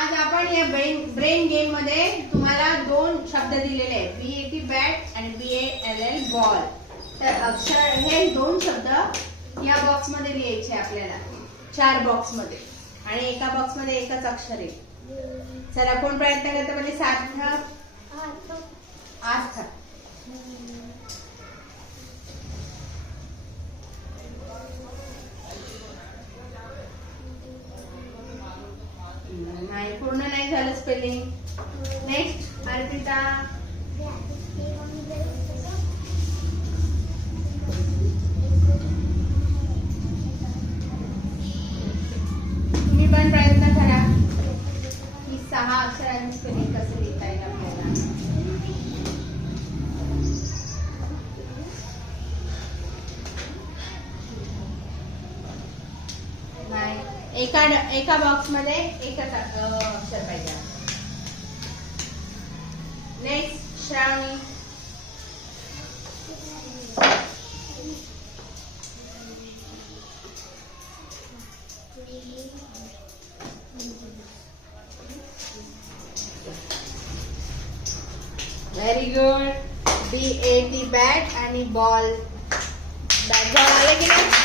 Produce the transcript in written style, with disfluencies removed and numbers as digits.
आज आपण या ब्रेन गेम मध्ये तुम्हाला दोन शब्द दिलेले आहेत, BAT बॅट आणि BALL बॉल. तर अक्षर हे दोन शब्द या बॉक्स मध्ये लिहायचे आपल्याला, 4 बॉक्स मध्ये, आणि एका बॉक्स मध्ये एकच अक्षर आहे. चला कोण प्रयत्न करते म्हणजे सार्थक. नाही, पूर्ण नाही झालं स्पेलिंग. नेक्स्ट अर्पिता. तुम्ही पण प्रयत्न करा की 6 अक्षरांची स्पेलिंग कसं लिहिता येईल आपल्याला. नाही, एका बॉक्स मध्ये एकच अक्षर पाहिजे. Next Shravani. Very good. BAT bat आणि बॉल. बॅट झाले की नाही.